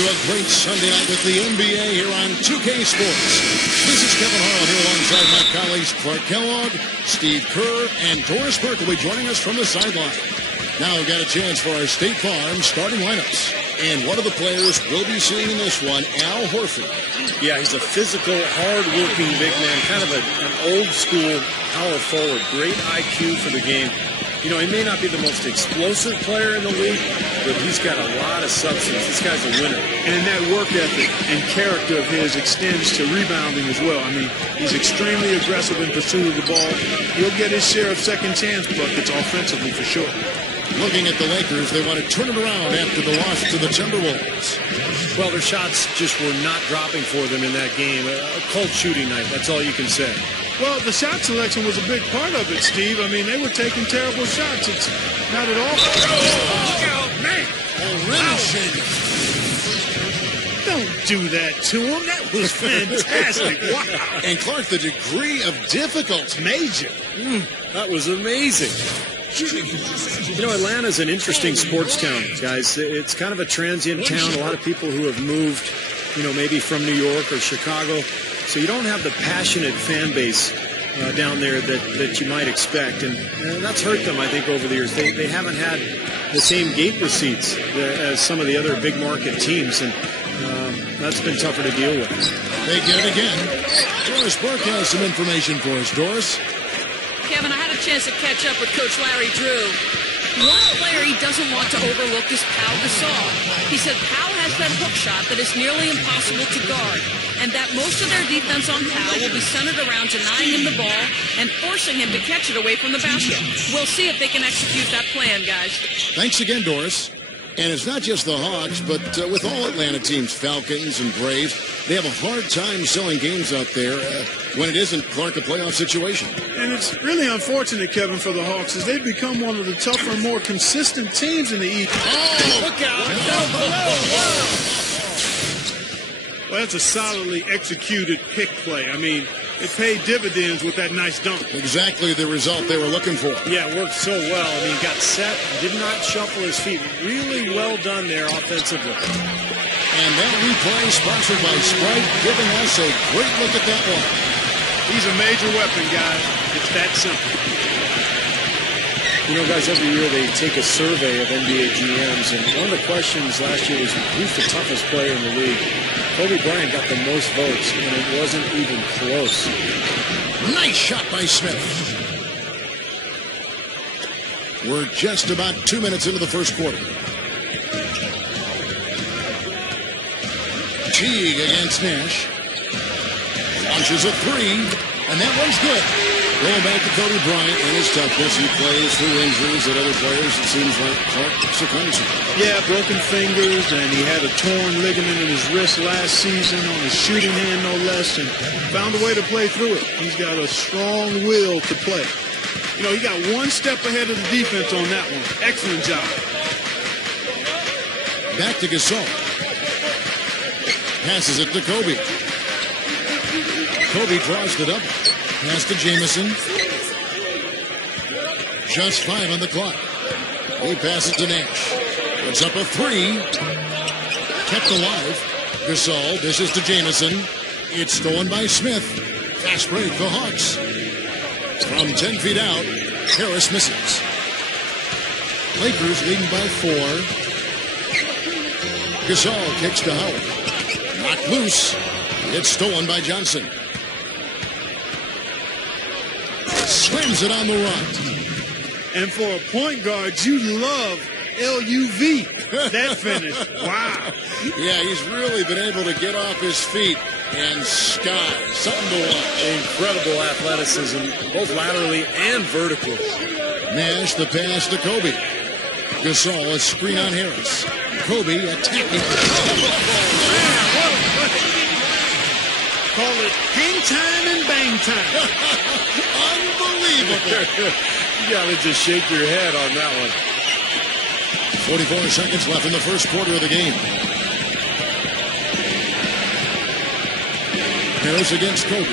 into a great Sunday night with the NBA here on 2K Sports. This is Kevin Harlan here alongside my colleagues Clark Kellogg, Steve Kerr, and Doris Burke will be joining us from the sideline. Now we've got a chance for our State Farm starting lineups. And one of the players we'll be seeing in this one, Al Horford. Yeah, he's a physical, hard-working big man, kind of an old-school power forward. Great IQ for the game. You know, he may not be the most explosive player in the league, but he's got a lot of substance. This guy's a winner. And that work ethic and character of his extends to rebounding as well. I mean, he's extremely aggressive in pursuit of the ball. He'll get his share of second chance buckets offensively for sure. Looking at the Lakers, they want to turn it around after the loss to the Timberwolves. Well, their shots just were not dropping for them in that game. A cold shooting night, that's all you can say. Well, the shot selection was a big part of it, Steve. I mean, they were taking terrible shots. It's not at all. Look out, man! Don't do that to him. That was fantastic. Wow. And Clark, the degree of difficulty. Major. That was amazing. You know, Atlanta's an interesting sports town, guys. It's kind of a transient town. A lot of people who have moved, you know, maybe from New York or Chicago. So you don't have the passionate fan base down there that you might expect. And that's hurt them, I think, over the years. They haven't had the same gate receipts as some of the other big market teams. And that's been tougher to deal with. They get it again. Doris Burke has some information for us. Doris? Kevin, I had a chance to catch up with Coach Larry Drew. One player he doesn't want to overlook is Pau Gasol. He said Pau has that hook shot that is nearly impossible to guard, and that most of their defense on Pau will be centered around denying him the ball and forcing him to catch it away from the basket. We'll see if they can execute that plan, guys. Thanks again, Doris. And it's not just the Hawks, but with all Atlanta teams, Falcons and Braves, they have a hard time selling games out there when it isn't, Clark, a playoff situation. And it's really unfortunate, Kevin, for the Hawks, as they've become one of the tougher and more consistent teams in the East. Oh, look out! Well, that's a solidly executed pick play. I mean, it paid dividends with that nice dunk. Exactly the result they were looking for. Yeah, it worked so well. I mean, he got set, did not shuffle his feet. Really well done there offensively. And that replay sponsored by Sprite, giving us a great look at that one. He's a major weapon, guys. It's that simple. You know, guys, every year they take a survey of NBA GMs, and one of the questions last year was, who's the toughest player in the league? Kobe Bryant got the most votes, and it wasn't even close. Nice shot by Smith. We're just about 2 minutes into the first quarter. Teague against Nash. Launches a three, and that one's good. Going back to Kobe Bryant and his toughness. He plays through injuries that other players, it seems like, Clark succumbs to. Yeah, broken fingers, and he had a torn ligament in his wrist last season on his shooting hand, no less, and found a way to play through it. He's got a strong will to play. You know, he got one step ahead of the defense on that one. Excellent job. Back to Gasol. Passes it to Kobe. Kobe draws the double. Pass to Jamison. Just 5 on the clock. He passes to Nash. Puts up a three. Kept alive. Gasol dishes to Jamison. It's stolen by Smith. Fast break for Hawks. From 10 feet out, Harris misses. Lakers leading by 4. Gasol kicks to Howard. Knocked loose. It's stolen by Johnson. Slams it on the run. And for a point guard, you love LUV. That finish. Wow. Yeah, he's really been able to get off his feet and sky. Something to watch. Incredible athleticism, both laterally and vertically. Nash, the pass to Kobe. Gasol, a screen on Harris. Kobe attacking. Call it hang time and bang time. Unbelievable. You gotta just shake your head on that one. 44 seconds left in the first quarter of the game. Harris against Kobe.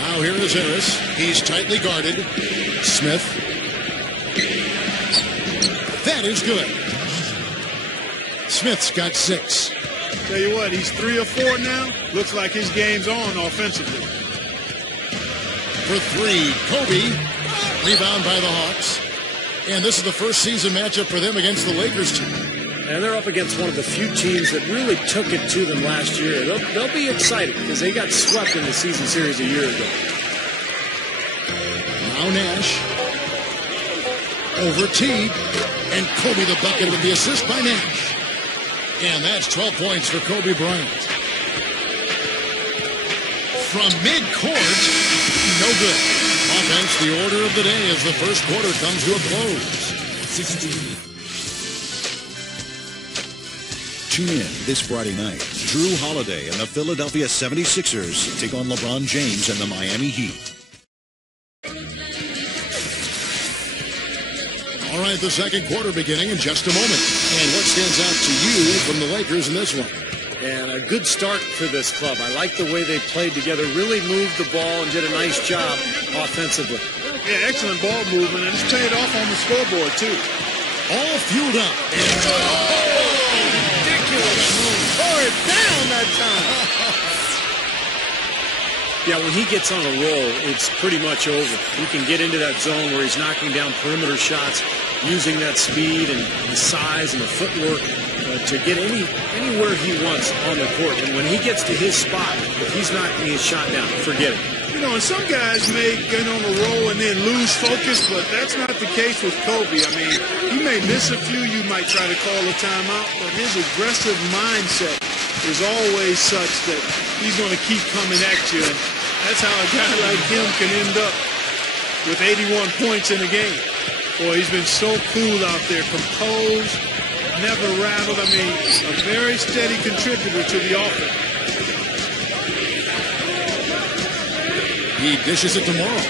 Now here is Harris. He's tightly guarded. Smith. That shot is good. Smith's got 6. Tell you what, he's 3 or 4 now. Looks like his game's on offensively. For 3, Kobe. Rebound by the Hawks. And this is the first season matchup for them against the Lakers team. And they're up against one of the few teams that really took it to them last year. They'll be excited because they got swept in the season series a year ago. Now Nash. Over T. And Kobe the bucket with the assist by Nash. And that's 12 points for Kobe Bryant. From midcourt, no good. Offense, the order of the day as the first quarter comes to a close. 16. Tune in this Friday night. Drew Holiday and the Philadelphia 76ers take on LeBron James and the Miami Heat. All right, the second quarter beginning in just a moment. And what stands out to you from the Lakers in this one? And a good start for this club. I like the way they played together, really moved the ball and did a nice job offensively. Yeah, excellent ball movement, and it's paid off on the scoreboard, too. All fueled up. And ridiculous. Tore it down that time. Yeah, when he gets on a roll, it's pretty much over. He can get into that zone where he's knocking down perimeter shots, using that speed and the size and the footwork to get anywhere he wants on the court. And when he gets to his spot, if he's knocking his shot down, forget it. You know, and some guys may get on a roll and then lose focus, but that's not the case with Kobe. I mean, he may miss a few. You might try to call a timeout, but his aggressive mindset is always such that he's going to keep coming at you. And that's how a guy like him can end up with 81 points in a game. Boy, he's been so cool out there, composed, never rattled. I mean, a very steady contributor to the offense. he dishes it to Morrow.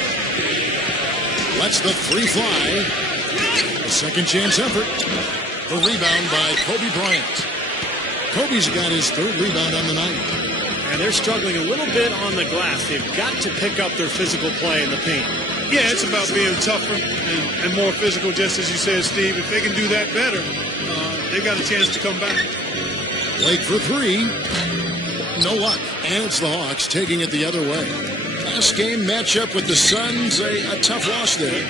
Lets the three fly. A second chance effort. The rebound by Kobe Bryant. Kobe's got his third rebound on the night. And they're struggling a little bit on the glass. They've got to pick up their physical play in the paint. Yeah, it's about being tougher and more physical, just as you said, Steve. If they can do that better, they've got a chance to come back. Blake for three. No luck. And it's the Hawks taking it the other way. Last game matchup with the Suns, a tough loss there.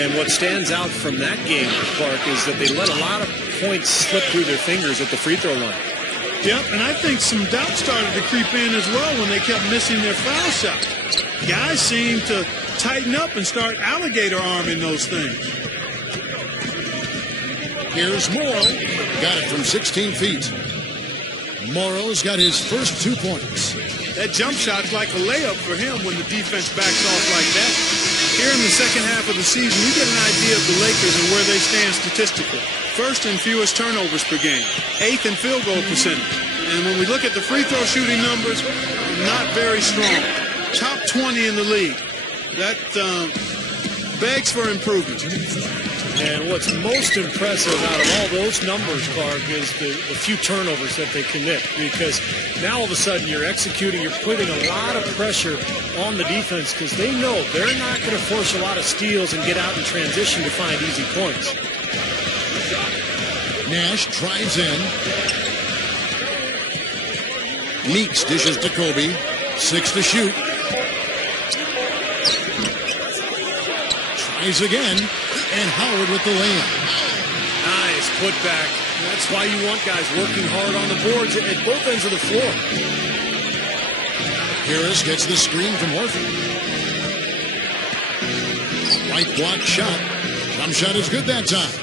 And what stands out from that game, Clark, is that they let a lot of points slip through their fingers at the free throw line. Yep, and I think some doubt started to creep in as well when they kept missing their foul shots. Guys seem to tighten up and start alligator arming those things. Here's Morrow. Got it from 16 feet. Morrow's got his first 2 points. That jump shot's like a layup for him when the defense backs off like that. Here in the second half of the season, we get an idea of the Lakers and where they stand statistically. First in fewest turnovers per game. 8th in field goal percentage. And when we look at the free throw shooting numbers, not very strong. Top 20 in the league. That begs for improvement. And what's most impressive out of all those numbers, Clark, is the few turnovers that they commit. Because now all of a sudden you're executing, you're putting a lot of pressure on the defense because they know they're not going to force a lot of steals and get out in transition to find easy points. Nash drives in. Meeks dishes to Kobe. 6 to shoot. Tries again. And Howard with the layup. Nice putback. That's why you want guys working hard on the boards at both ends of the floor. Harris gets the screen from Horford. Right block shot. Jump shot is good that time.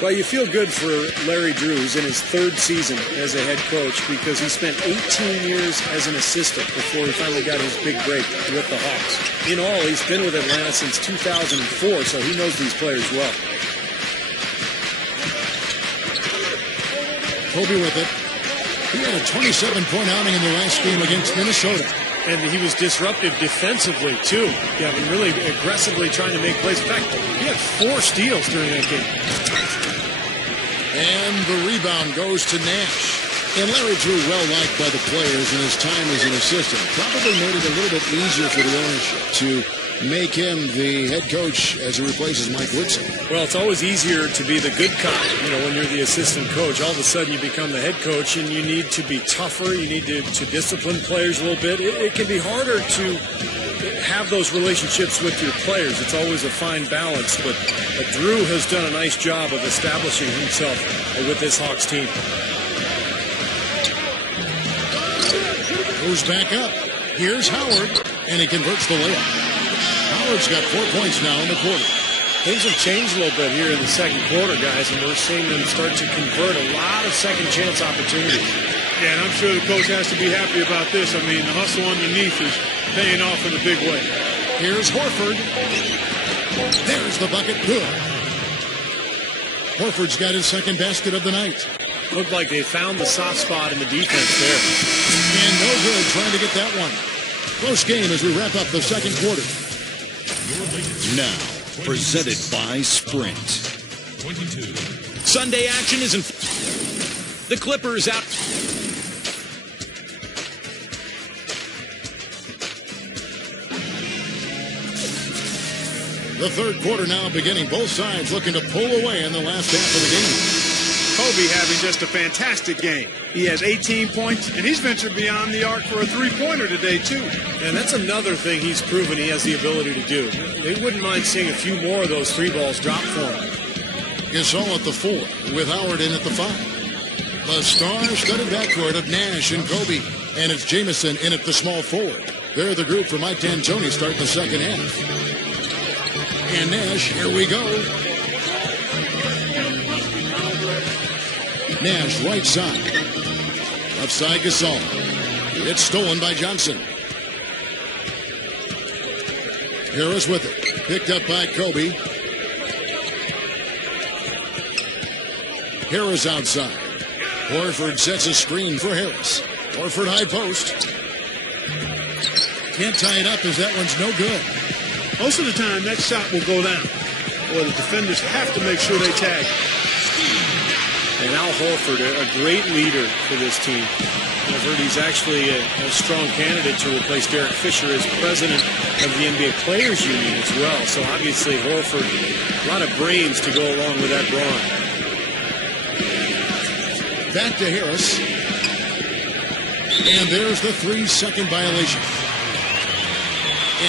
Well, you feel good for Larry Drew, who's in his 3rd season as a head coach, because he spent 18 years as an assistant before he finally got his big break with the Hawks. In all, he's been with Atlanta since 2004, so he knows these players well. Kobe with it. He had a 27-point outing in the last game against Minnesota. And he was disruptive defensively, too. Kevin, really aggressively trying to make plays. In fact, he had 4 steals during that game. And the rebound goes to Nash. And Larry Drew, well-liked by the players in his time as an assistant, probably made it a little bit easier for the ownership to make him the head coach as he replaces Mike Woodson? Well, it's always easier to be the good cop, when you're the assistant coach. All of a sudden you become the head coach and you need to be tougher. You need to discipline players a little bit. It can be harder to have those relationships with your players. It's always a fine balance. But Drew has done a nice job of establishing himself with this Hawks team. Goes back up. Here's Howard, and he converts the layup. Howard's got 4 points now in the quarter. Things have changed a little bit here in the second quarter, guys, and we're seeing them start to convert a lot of second-chance opportunities. Yeah, and I'm sure the coach has to be happy about this. I mean, the hustle underneath is paying off in a big way. Here's Horford. There's the bucket. Good. Horford's got his second basket of the night. Looked like they found the soft spot in the defense there. And no good trying to get that one. Close game as we wrap up the second quarter. Now, presented by Sprint. 22. Sunday action is in. The Clippers out. The third quarter now beginning. Both sides looking to pull away in the last half of the game. Kobe having just a fantastic game. He has 18 points, and he's ventured beyond the arc for a three-pointer today, too. And that's another thing he's proven he has the ability to do. They wouldn't mind seeing a few more of those three balls drop for him. Gasol at the 4, with Howard in at the 5. The star-studded backcourt of Nash and Kobe, and it's Jamison in at the small forward. They're the group for Mike D'Antoni starting the second half. And Nash, here we go. Nash, right side. Left side, Gasol. It's stolen by Johnson. Harris with it. Picked up by Kobe. Harris outside. Horford sets a screen for Harris. Horford high post. Can't tie it up as that one's no good. Most of the time, that shot will go down. Or the defenders have to make sure they tag. And Al Horford, a great leader for this team. I've heard he's actually a strong candidate to replace Derek Fisher as president of the NBA Players Union as well. So obviously Horford, a lot of brains to go along with that brawn. Back to Harris. And there's the 3-second violation.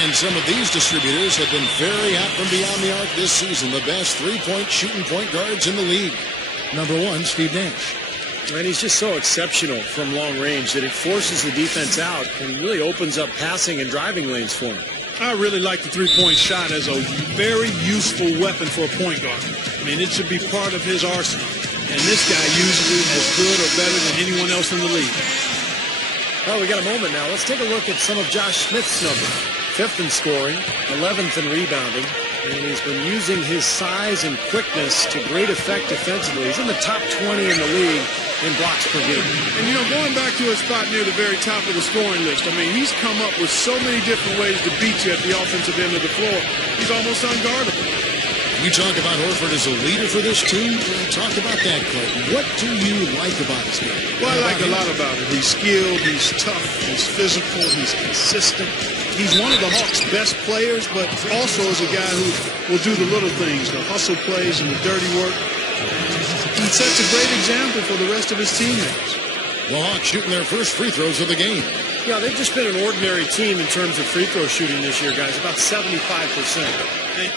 And some of these distributors have been very hot from beyond the arc this season. The best three-point shooting point guards in the league. Number 1, Steve Nash. And he's just so exceptional from long range that it forces the defense out and really opens up passing and driving lanes for him. I really like the three-point shot as a very useful weapon for a point guard. I mean, it should be part of his arsenal. And this guy uses it as good or better than anyone else in the league. Well, we got a moment now. Let's take a look at some of Josh Smith's numbers. 5th in scoring, 11th in rebounding, and he's been using his size and quickness to great effect defensively. He's in the top 20 in the league in blocks per game. And, going back to his spot near the very top of the scoring list, I mean, he's come up with so many different ways to beat you at the offensive end of the floor. He's almost unguardable. You talk about Horford as a leader for this team. Well, talk about that, Clayton. What do you like about his game? Well, I like a lot about it. He's skilled, he's tough, he's physical, he's consistent. He's one of the Hawks' best players, but also is a guy who will do the little things, the hustle plays and the dirty work. He sets a great example for the rest of his teammates. The Hawks shooting their first free throws of the game. Yeah, they've just been an ordinary team in terms of free throw shooting this year, guys, about 75%.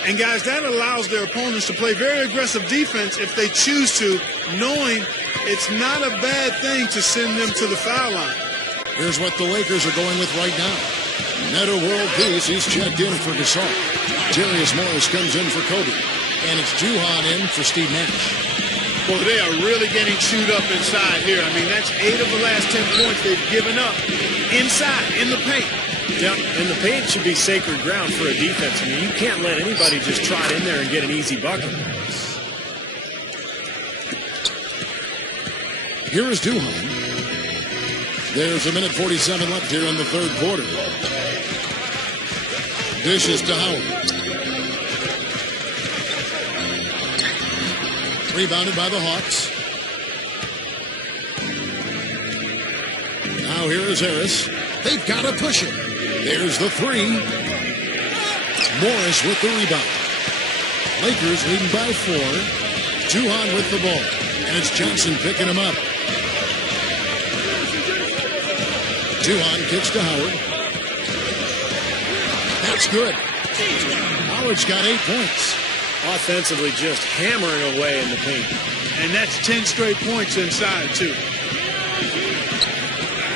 And guys, that allows their opponents to play very aggressive defense if they choose to, knowing it's not a bad thing to send them to the foul line. Here's what the Lakers are going with right now. Meta World Peace, he's checked in for Gasol. Darius Morris comes in for Kobe. And it's Juhan in for Steve Nash. Boy, they are really getting chewed up inside here. I mean, that's 8 of the last 10 points they've given up inside, in the paint. Yeah, and the paint should be sacred ground for a defense. I mean, you can't let anybody just trot in there and get an easy bucket. Here is Juhan. There's 1:47 left here in the third quarter. Dishes to Howard. Rebounded by the Hawks. Now here is Harris. They've got to push it. There's the 3. Morris with the rebound. Lakers leading by 4. Duhon with the ball. And it's Johnson picking him up. Duhon kicks to Howard. That's good. Howard's got 8 points. Offensively, just hammering away in the paint. And that's 10 straight points inside, too.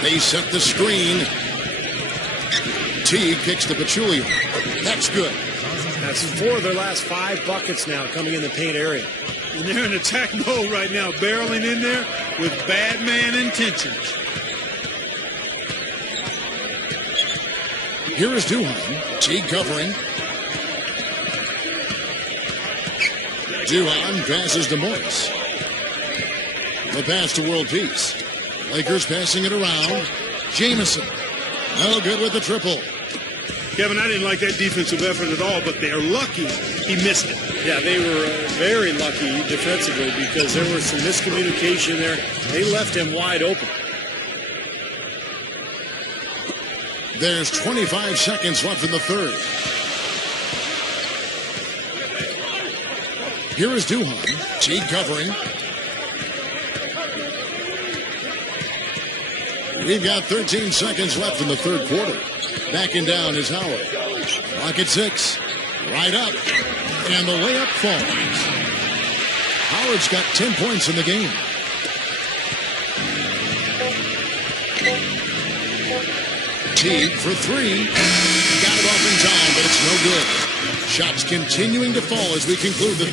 They set the screen. Teague kicks to Pachulia. That's good. That's 4 of their last 5 buckets now coming in the paint area. And they're in attack mode right now, barreling in there with bad man intentions. Here is Duhon. Teague covering. Duhon passes to Morris. The pass to World Peace. Lakers passing it around. Jamison. No good with the triple. Kevin, I didn't like that defensive effort at all, but they're lucky he missed it. Yeah, they were very lucky defensively because there was some miscommunication there. They left him wide open. There's 25 seconds left in the third. Here is Duhon. Teague covering. We've got 13 seconds left in the third quarter. Backing down is Howard. Clock at 6. Right up. And the layup falls. Howard's got 10 points in the game. Teague for 3. Got it off in time, but it's no good. Shots continuing to fall as we conclude the...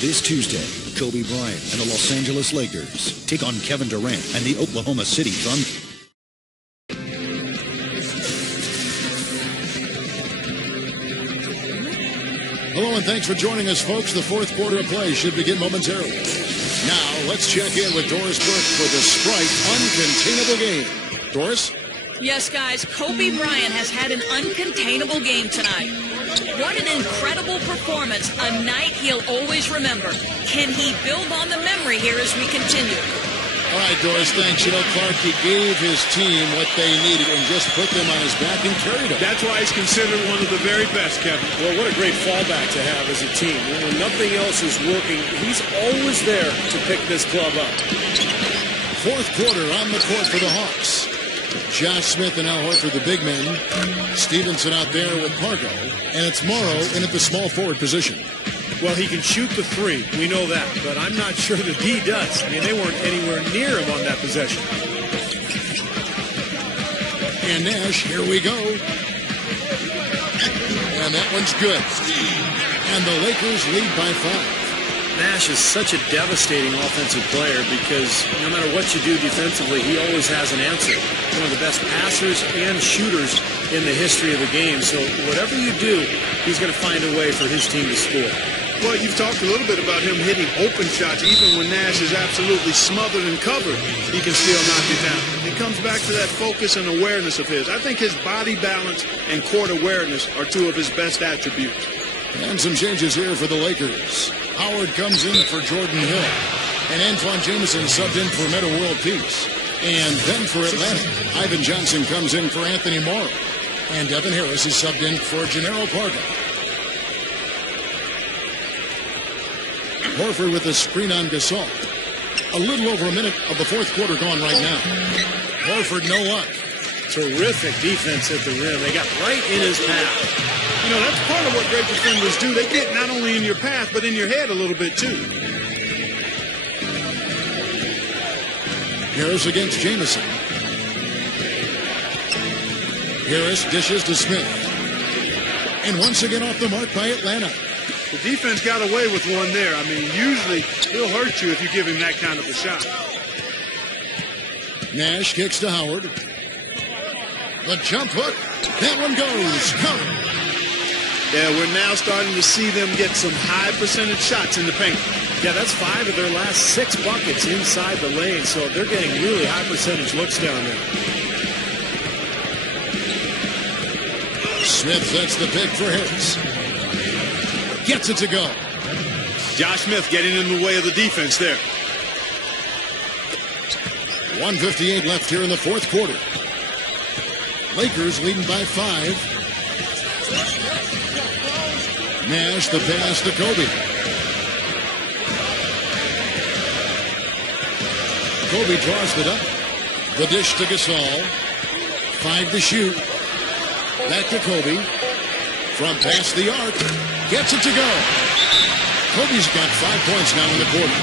This Tuesday, Kobe Bryant and the Los Angeles Lakers take on Kevin Durant and the Oklahoma City Thunder. Hello and thanks for joining us, folks. The fourth quarter of play should begin momentarily. Now, let's check in with Doris Burke for the Sprite Uncontainable Game. Doris? Yes, guys, Kobe Bryant has had an uncontainable game tonight. What an incredible performance, a night he'll always remember. Can he build on the memory here as we continue? All right, Doris, thanks. You know, Clark, he gave his team what they needed and just put them on his back and carried them. That's why he's considered one of the very best, Kevin. Well, what a great fallback to have as a team. When nothing else is working, he's always there to pick this club up. Fourth quarter on the court for the Hawks. Josh Smith and Al Horford, the big men. Stevenson out there with Pargo. And it's Morrow in at the small forward position. Well, he can shoot the 3. We know that. But I'm not sure that he does. I mean, they weren't anywhere near him on that possession. And Nash, here we go. And that one's good. And the Lakers lead by 5. Nash is such a devastating offensive player because no matter what you do defensively, he always has an answer. One of the best passers and shooters in the history of the game. So whatever you do, he's going to find a way for his team to score. Well, you've talked a little bit about him hitting open shots. Even when Nash is absolutely smothered and covered, he can still knock you down. It comes back to that focus and awareness of his. I think his body balance and court awareness are 2 of his best attributes. And some changes here for the Lakers. Howard comes in for Jordan Hill. And Antoine Jamison subbed in for Meta World Peace. And then for Atlanta, Ivan Johnson comes in for Anthony Morrow. And Devin Harris is subbed in for Gennaro Pargo. Horford with a screen on Gasol. A little over a minute of the fourth quarter gone right now. Horford, no luck. Terrific defense at the rim. They got right in his path. You know, that's part of what great defenders do. They get not only in your path, but in your head a little bit, too. Harris against Jamison. Harris dishes to Smith. And once again off the mark by Atlanta. The defense got away with one there. I mean, usually he'll hurt you if you give him that kind of a shot. Nash kicks to Howard. The jump hook. That one goes. Covered. Yeah, we're now starting to see them get some high percentage shots in the paint. Yeah, that's 5 of their last 6 buckets inside the lane, so they're getting really high percentage looks down there. Smith sets the pick for Harris. Gets it to go. Josh Smith getting in the way of the defense there. 1:58 left here in the fourth quarter. Lakers leading by 5. Nash the pass to Kobe. Kobe tossed it up. The dish to Gasol. 5 to shoot. Back to Kobe. From past the arc. Gets it to go. Kobe's got 5 points now in the quarter.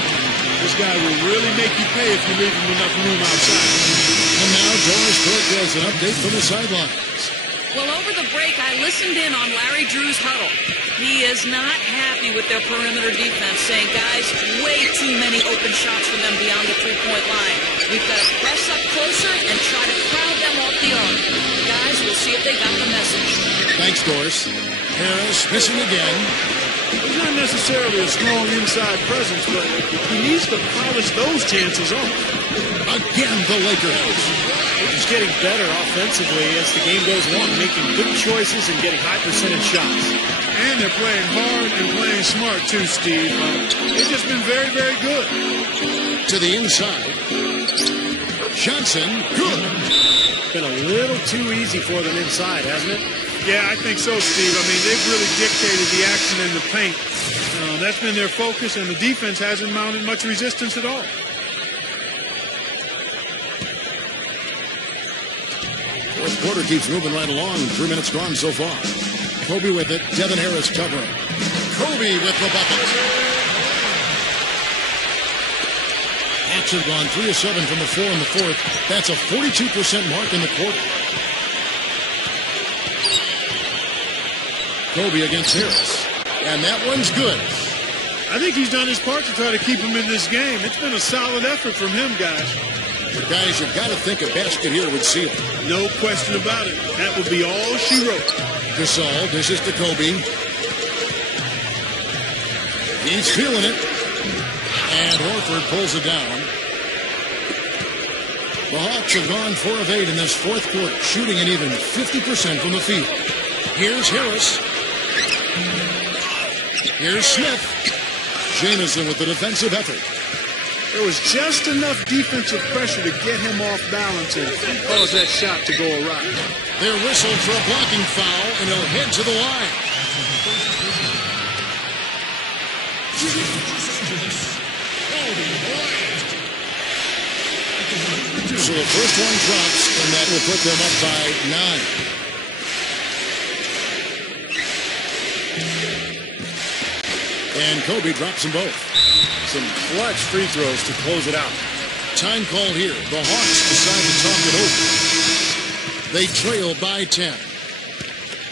This guy will really make you pay if you leave him enough room outside. And now Doris Burke has an update from the sidelines. Well, over the break, I listened in on Larry Drew's huddle. He is not happy with their perimeter defense, saying, guys, way too many open shots for them beyond the three-point line. We've got to press up closer and try to crowd them off the arc. Guys, we'll see if they got the message. Thanks, Doris. Harris missing again. He's not necessarily a strong inside presence, but he needs to polish those chances off. Again, the Lakers. He's getting better offensively as the game goes along, making good choices and getting high percentage shots. And they're playing hard and playing smart, too, Steve. They've just been very, very good. To the inside. Johnson, good. Been a little too easy for them inside, hasn't it? Yeah, I think so, Steve. I mean, they've really dictated the action in the paint. That's been their focus, and the defense hasn't mounted much resistance at all. Fourth quarter keeps moving right along. 3 minutes gone so far. Kobe with it. Devin Harris covering. Kobe with the bucket. Hawks have gone 3 of 7 from the floor in the fourth. That's a 42% mark in the quarter. Kobe against Harris. And that one's good. I think he's done his part to try to keep him in this game. It's been a solid effort from him, guys. But guys, you've got to think a basket here would seal it. No question about it. That would be all she wrote. Gasol dishes to Kobe. He's feeling it. And Horford pulls it down. The Hawks have gone 4 of 8 in this fourth quarter, shooting an even 50% from the field. Here's Harris. Here's Smith. Jamison with the defensive effort. There was just enough defensive pressure to get him off balance and cause that shot to go awry. They're whistled for a blocking foul, and he'll head to the line. So the first one drops, and that will put them up by 9. And Kobe drops them both. Some clutch free throws to close it out. Time called here. The Hawks decide to talk it over. They trail by 10.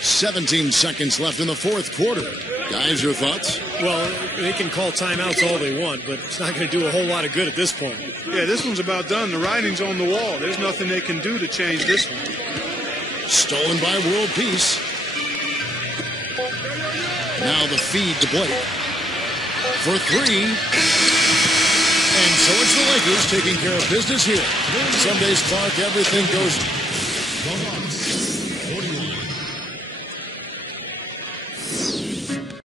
17 seconds left in the fourth quarter. Guys, your thoughts? Well, they can call timeouts all they want, but it's not going to do a whole lot of good at this point. Yeah, this one's about done. The writing's on the wall. There's nothing they can do to change this one. Stolen by World Peace. Now the feed to Blake. For 3. And so it's the Lakers taking care of business here. Some days, Clark, everything goes